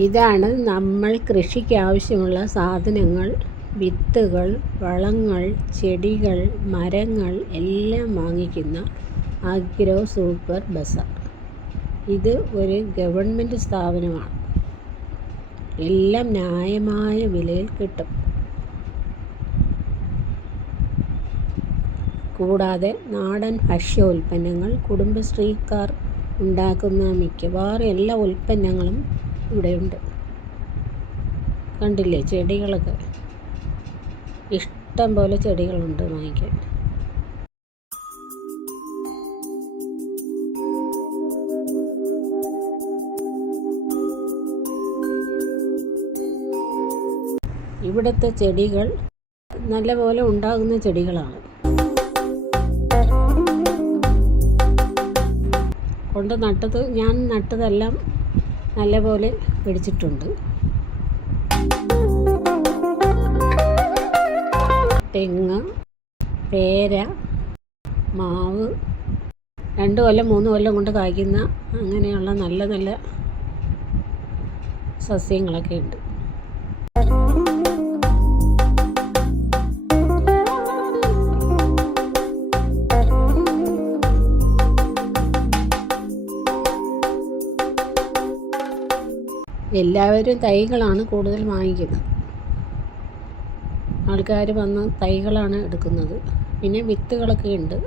ഇതാണ് നമ്മൾ കൃഷിക്ക് ആവശ്യമുള്ള സാധനങ്ങൾ വിത്തുകൾ വളങ്ങൾ ചെടികൾ മരങ്ങൾ എല്ലാം വാങ്ങിക്കുന്ന അഗ്രോ സൂപ്പർ ബസാർ. ഇത് ഒരു ഗവൺമെന്റ് സ്ഥാപനമാണ്. എല്ലാം ന്യായമായ വിലയിൽ കിട്ടും. കൂടാതെ നാടൻ ഭക്ഷ്യോൽപ്പന്നങ്ങൾ കുടുംബശ്രീക്കാർ ഉണ്ടാക്കുന്ന മിക്കവാറും എല്ലാ ഉൽപ്പന്നങ്ങളും ഇവിടെയുണ്ട്. കണ്ടില്ലേ ചെടികളൊക്കെ? ഇഷ്ടം പോലെ ചെടികളുണ്ട് വാങ്ങിക്കാൻ. ഇവിടുത്തെ ചെടികൾ നല്ലപോലെ ഉണ്ടാകുന്ന ചെടികളാണ്. കൊണ്ട് നട്ടത് ഞാൻ നട്ടതെല്ലാം നല്ലപോലെ പിടിച്ചിട്ടുണ്ട്. തെങ്ങ് പേര മാവ് രണ്ട് കൊല്ലം മൂന്ന് കൊല്ലം കൊണ്ട് കായ്ക്കുന്ന അങ്ങനെയുള്ള നല്ല നല്ല സസ്യങ്ങളൊക്കെ ഉണ്ട്. എല്ലാവരും തൈകളാണ് കൂടുതൽ വാങ്ങിക്കുന്നത്. ആൾക്കാർ വന്ന് തൈകളാണ് എടുക്കുന്നത്. പിന്നെ വിത്തുകളൊക്കെ ഉണ്ട്.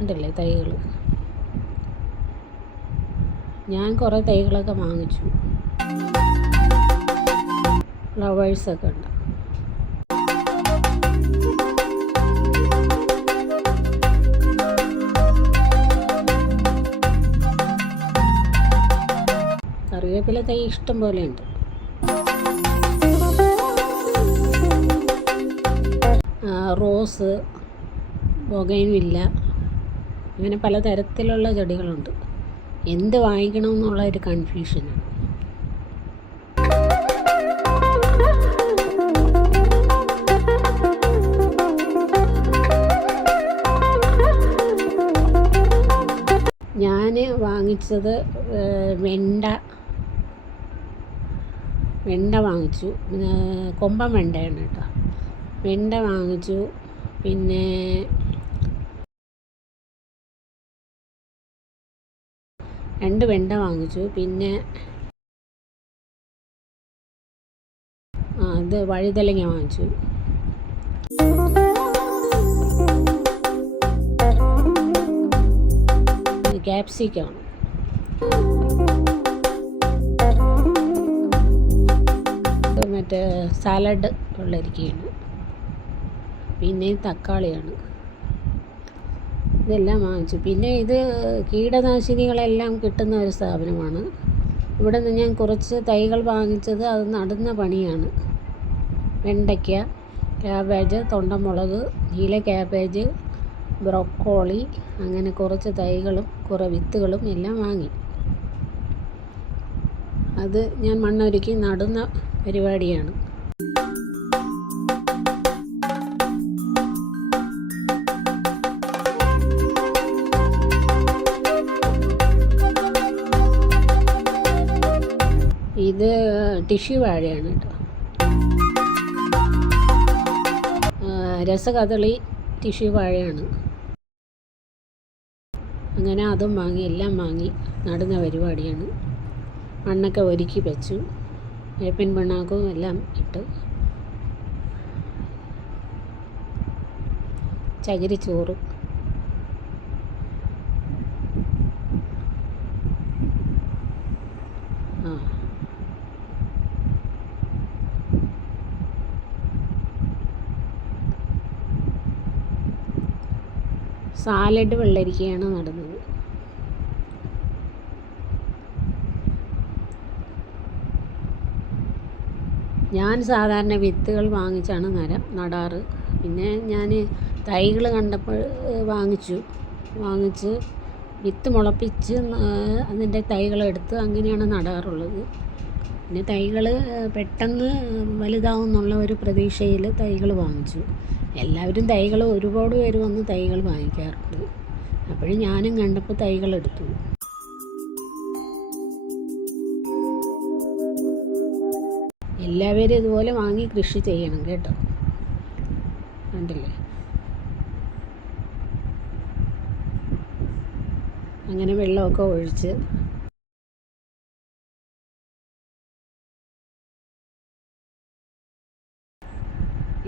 ഉണ്ടല്ലേ തൈകൾ ഞാൻ കുറേ തൈകളൊക്കെ വാങ്ങിച്ചു. ഫ്ലവേഴ്സൊക്കെ ഉണ്ട്. കറിവേപ്പില തൈ ഇഷ്ടം പോലെ ഉണ്ട് റോസ് ബൊഗൈൻവില്ല അങ്ങനെ പലതരത്തിലുള്ള ചെടികളുണ്ട്. എന്ത് വാങ്ങിക്കണമെന്നുള്ള ഒരു കൺഫ്യൂഷനാണ് ഞാൻ വാങ്ങിച്ചത് വെണ്ട വെണ്ട വാങ്ങിച്ചു. കൊമ്പൻ വെണ്ടയാണ് കേട്ടോ. വെണ്ട വാങ്ങിച്ചു. പിന്നെ രണ്ട് വെണ്ട വാങ്ങിച്ചു. പിന്നെ ഇത് വഴുതലങ്ങ വാങ്ങിച്ചു. ക്യാപ്സിക്കം. മറ്റേ സാലഡ് ഉള്ളിരിക്കുകയാണ് പിന്നെ തക്കാളിയാണ്. ഇതെല്ലാം വാങ്ങിച്ചു. പിന്നെ ഇത് കീടനാശിനികളെല്ലാം കിട്ടുന്ന ഒരു സ്ഥാപനമാണ്. ഇവിടെ നിന്ന് ഞാൻ കുറച്ച് തൈകൾ വാങ്ങിച്ചത് അത് നടുന്ന പണിയാണ്. വെണ്ടയ്ക്ക ക്യാബേജ് തൊണ്ടമുളക് നീല ക്യാബേജ് ബ്രൊക്കോളി അങ്ങനെ കുറച്ച് തൈകളും കുറേ വിത്തുകളും എല്ലാം വാങ്ങി. അത് ഞാൻ മണ്ണൊരുക്കി നടുന്ന പരിപാടിയാണ്. ഇത് ടിഷ്യൂ വാഴയാണ് കേട്ടോ. രസകദളി ടിഷ്യൂ വാഴയാണ്. അങ്ങനെ അതും വാങ്ങി എല്ലാം വാങ്ങി നടുന്ന പരിപാടിയാണ്. മണ്ണൊക്കെ ഒരുക്കി വെച്ചു. വേപ്പിൻ പിണ്ണാക്കും എല്ലാം ഇട്ട് ചകിരി ആ. സാലഡ് വെള്ളരിക്കയാണ് നടുന്നത്. ഞാൻ സാധാരണ വിത്തുകൾ വാങ്ങിച്ചാണ് നര നടാറ്. പിന്നെ ഞാൻ തൈകൾ കണ്ടപ്പോൾ വാങ്ങിച്ചു. വാങ്ങിച്ച് വിത്ത് മുളപ്പിച്ച് അതിന്റെ തൈകളെടുത്ത് അങ്ങനെയാണ് നടാറുള്ളത്. പിന്നെ തൈകൾ പെട്ടെന്ന് വലുതാവും എന്നുള്ള ഒരു പ്രതീക്ഷയിൽ തൈകൾ വാങ്ങിച്ചു. എല്ലാവരും തൈകൾ ഒരുപാട് പേര് വന്ന് തൈകൾ വാങ്ങിക്കാറുണ്ട്. അപ്പോഴും ഞാനും കണ്ടപ്പോൾ തൈകൾ എടുത്തു എല്ലാവരും ഇതുപോലെ വാങ്ങി കൃഷി ചെയ്യണം കേട്ടോ. കണ്ടില്ലേ? അങ്ങനെ വെള്ളമൊക്കെ ഒഴിച്ച്.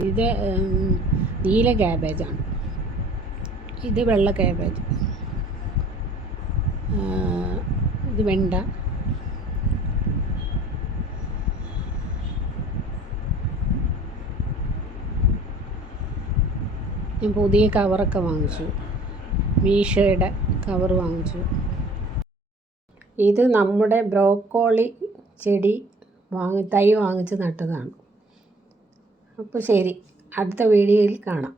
ഇത് നീല ക്യാബേജാണ് ഇത് വെള്ള ക്യാബേജ് ഇത് വെണ്ട. ഞാൻ പുതിയ കവറൊക്കെ വാങ്ങിച്ചു. മീഷോയുടെ കവർ വാങ്ങിച്ചു. ഇത് നമ്മുടെ ബ്രോക്കോളി ചെടി വാങ്ങി തൈ വാങ്ങിച്ച് നട്ടതാണ്. അപ്പോൾ ശരി അടുത്ത വീഡിയോയിൽ കാണാം.